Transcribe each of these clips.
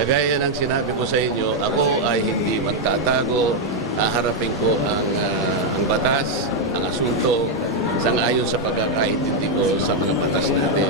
Kagaya ng sinabi ko sa inyo, ako ay hindi magtatago, haharapin ko ang batas, ang asunto, sang-ayon sa pagkakaintindi ko sa mga batas natin.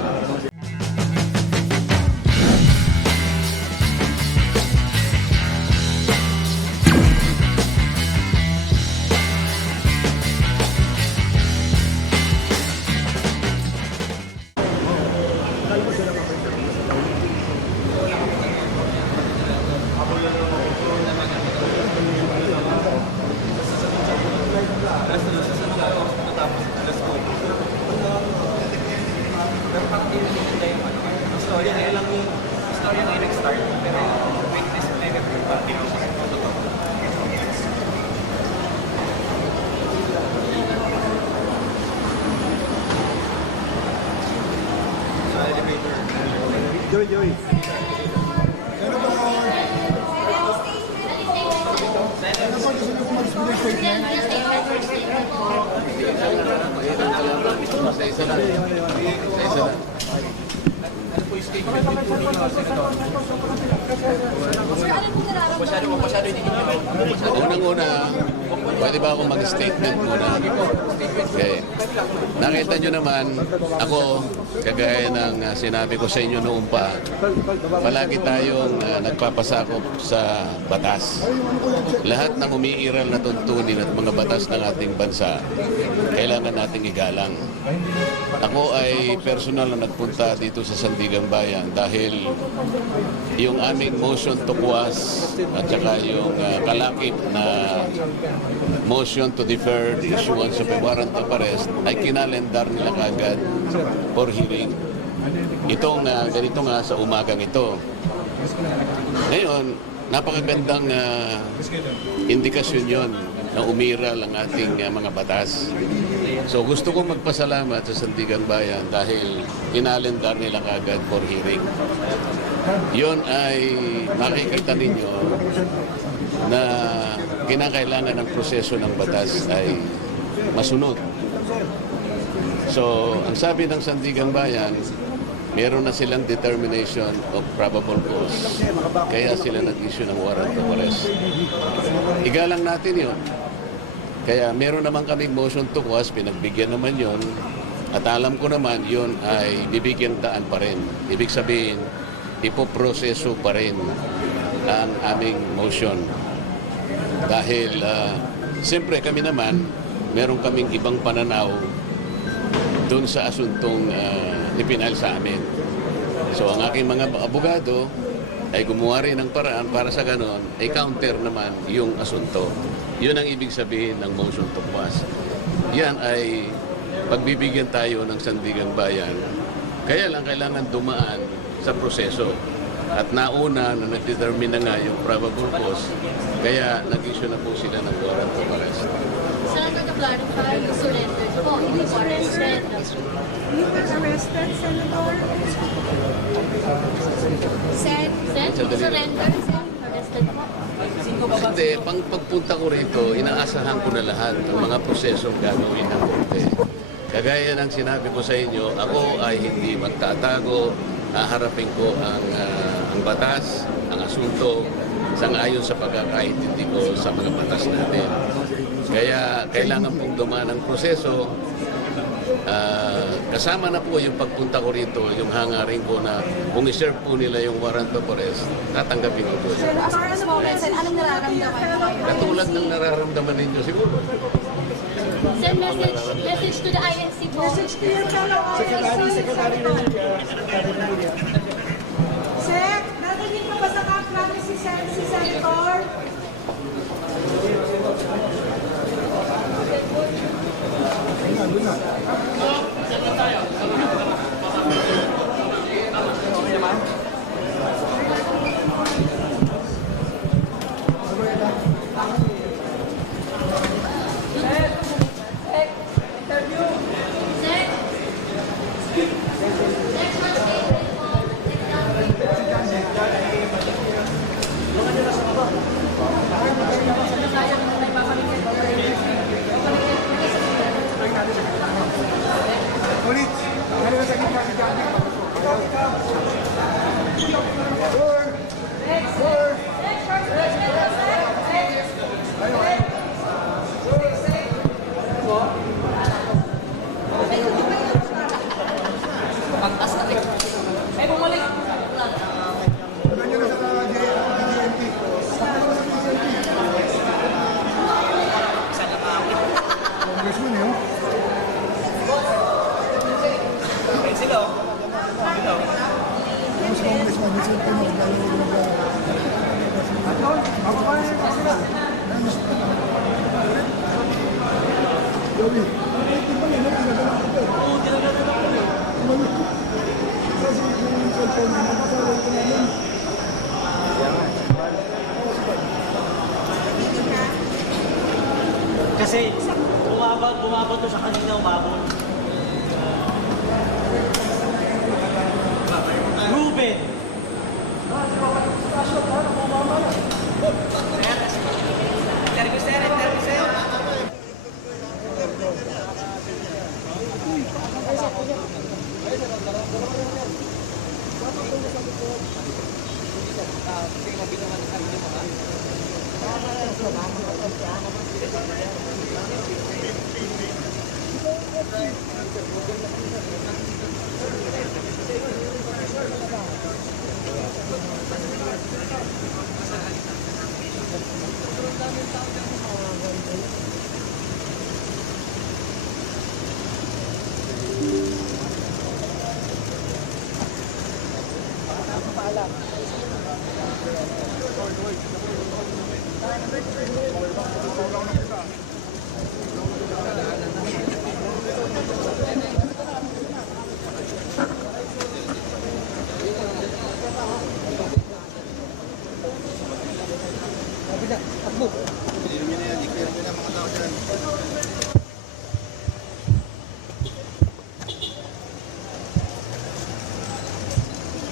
Storya ngayon nag-start, pero witness player yung continuous sa totoo. Sa elevator. Joy. Ano ba gusto niyo kung mag-speak statement? Isa lang. Ano po yung statement din po ninyo, Senador? Masyado hindi nyo. Unang-una, pwede ba ako mag-statement muna? Okay. Nakita nyo naman, ako, kagaya ng sinabi ko sa inyo noon pa, palagi tayong nagpapasakop sa batas. Lahat ng umiiral na tuntunin at mga batas ng ating bansa, kailangan nating igalang. Ako ay personal na nagpunta dito sa Sandigang Bayan dahil yung aming motion to quash at saka yung kalakip na motion to defer the issuance of a warrant of arrest ay kinalendar nila kagad for hearing. Itong ganito nga sa umagang ito. Ngayon, napakagandang indikasyon yon na umiral ang ating mga batas. So gusto kong magpasalamat sa Sandigan Bayan dahil inalendar nila kagad for hearing. Yon ay makikita ninyo na kinakailangan ng proseso ng batas ay masunod. So ang sabi ng Sandigan Bayan, meron na silang determination of probable cause. Kaya sila nag-issue ng warrant of arrest. Igalang natin yon. Kaya meron naman kaming motion to quash, pinagbigyan naman yon. At alam ko naman yon ay bibigyan daan pa rin. Ibig sabihin, ipoproseso pa rin ang aming motion. Dahil siyempre kami naman, meron kaming ibang pananaw doon sa asuntong ipinal sa amin. So ang aking mga abogado ay gumawa rin ng paraan para sa ganon ay counter naman yung asunto. Yun ang ibig sabihin ng motion to quash. Yan ay pagbibigyan tayo ng Sandigang Bayan. Kaya lang kailangan dumaan sa proseso. At nauna na nag-determine na nga yung probable cause, kaya nag-issue na po sila ng warrant of arrest. Senator, to clarify, you surrendered po, hindi po arrested. You were arrested, Senator? Sen, you surrendered, Sen, arrested po. Hindi, pagpunta ko rito, inaasahan ko na lahat ng mga prosesong gagawin ng korte. Kagaya ng sinabi ko sa inyo, ako ay hindi magtatago, haharapin ko ang batas, ang asunto, sang-ayon sa pagkakaintindi ko sa mga batas natin. Kaya kailangan pong dumaan ang proseso. Kasama na po yung pagpunta ko rito, yung hangarin ko na kung i-serve po nila yung warrant of arrest, tatanggapin ko po. Sir, as far as moment, anong nararamdaman mo? Katulad ng nararamdaman ninyo siguro. Sen, message to the INC po. Message to your fellow Secretary Sir, narinig mo ba sa kaklami si Senator? Kasi bumabot to sa kanina, umabot. Ruben.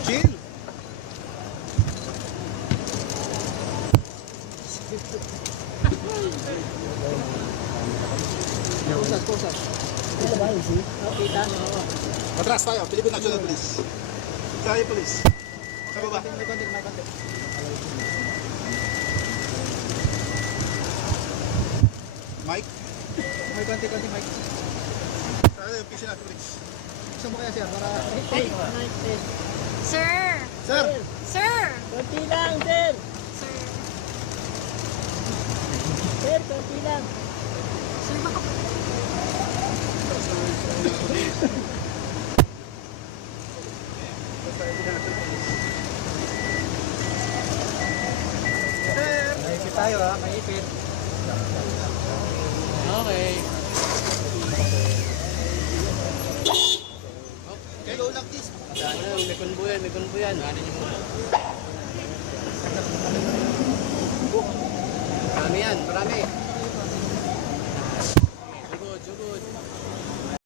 Chill! Matras tayo, Philippine National Police. Tayo police. Sa baba. Mike? May konti, Mike. Tayo yung PC National Police. Saan mo kaya siya? Para... Sir! Sir! Sir! Konti lang, sir. Sir! Sir, konti lang. Sir, baka Maipit tayo ha, maipit. Okay. Hello, like this. May kunbo yan. Ano niyo muna? Marami yan, marami.